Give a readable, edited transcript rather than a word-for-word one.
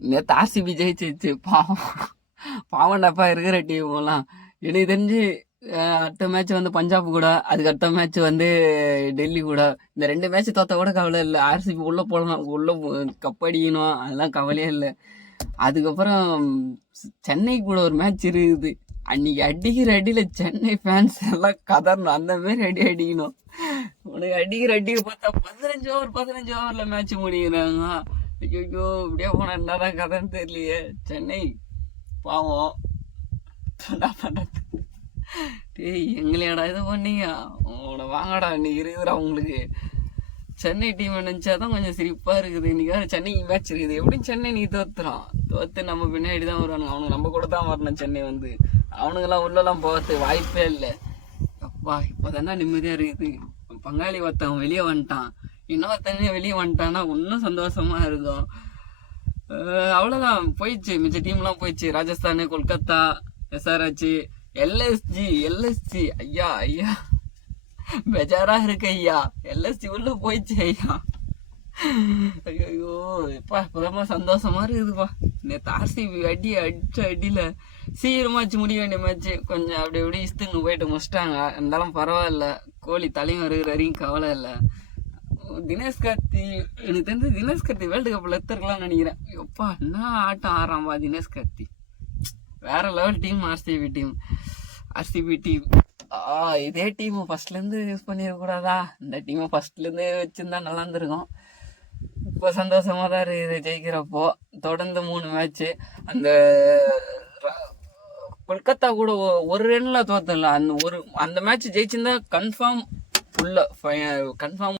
நேற்று ஆர்சிபி ஜெயிச்சிச்சு. பாவம் பாவம்டாப்பா இருக்கிற டீம்லாம். எனக்கு தெரிஞ்சு அடுத்த மேட்ச் வந்து பஞ்சாப் கூட, அதுக்கு அடுத்த மேட்ச் வந்து டெல்லி கூட. இந்த 2 மேட்ச் தோத்த கூட கவலை இல்லை. ஆர்சிபி உள்ள போடலாம், உள்ள கப் அடிக்கணும், அதெல்லாம் கவலையே இல்லை. அதுக்கப்புறம் சென்னை கூட ஒரு மேட்ச் இருக்குது. அன்னைக்கு அடிக்கிற அடியில சென்னை ஃபேன்ஸ் எல்லாம் கதறணும். அந்த மாதிரி அடி அடிக்கணும். உனக்கு அடிக்கிற அடியை பார்த்தா 15 ஓவர்ல மேட்ச் முடிக்கிறாங்க. ஐயோ இப்படியே போனா என்னதான் கதைன்னு தெரியலையே. சென்னை பாவம் என்ன பண்றது. டேய் எங்களையாடா இது பண்ணீங்க, உங்களோட வாங்கடா இன்னைக்கு இருக்குதுடா உங்களுக்கு. சென்னை டீம் நினைச்சாதான் கொஞ்சம் சிரிப்பா இருக்குது. இன்னைக்கு வேற சென்னைக்கு மேட்ச் இருக்குது. எப்படியும் சென்னை நீ தோத்து நம்ம பின்னாடி தான் வருவானுங்க. அவனுக்கு நம்ம கூட தான் வரணும். சென்னை வந்து அவனுங்கெல்லாம் உள்ளெல்லாம் போகிறது வாய்ப்பே இல்லை. அப்பா இப்போதானே நிம்மதியா இருக்குது. பங்காளி ஒருத்தன் வெளியே வந்துட்டான், இன்னொருத்தனே வெளியே வந்துட்டான்னா இன்னும் சந்தோஷமா இருக்கும். அவ்வளோதான், போயிடுச்சு. மிச்ச டீம்லாம் போயிடுச்சு. Rajasthan, Kolkata, SRH, LSG. ஐயா ஐயா பெஜாரா இருக்கு ஐயா. எல்எஸ்ஜி உள்ள போயிடுச்சு ஐயா. ஐயோ இப்பா இப்போதான் சந்தோஷமா இருக்குதுப்பா. நேற்று ஆர்சிபி அடிச்ச அடியில சீக்கிரமாச்சு முடிய வேண்டிய மேட்ச் கொஞ்சம் அப்படி அப்படி இஸ்துன்னு போயிட்டு முடிச்சிட்டாங்க. இருந்தாலும் பரவாயில்ல, கோலி தலையும் இருக்கிற வரைக்கும் கவலை இல்லை. தினேஷ் கார்த்தி, எனக்கு தெரிஞ்சு தினேஷ் கார்த்தி வேர்ல்டு கப்ல எடுத்துருக்கலாம்னு நினைக்கிறேன். எப்பா என்ன ஆட்டம் ஆடுறான்பா தினேஷ் கார்த்தி. வேற லெவல் டீம் ஆர்சிபி டீம். இதே டீம் ஃபர்ஸ்ட்ல இருந்து யூஸ் பண்ணிடக்கூடாதா? இந்த டீமை ஃபர்ஸ்ட்ல இருந்து வச்சிருந்தா நல்லா இருந்திருக்கும். இப்போ சந்தோஷமா தான் இருக்குது ஜெயிக்கிறப்போ. தொடர்ந்து 3 மேட்ச். அந்த கொல்கத்தா கூட ஒரு ரன்ல தோத்தல. அந்த மேட்ச் ஜெயிச்சிருந்தா கன்ஃபார்ம் உள்ள கன்ஃபார்ம்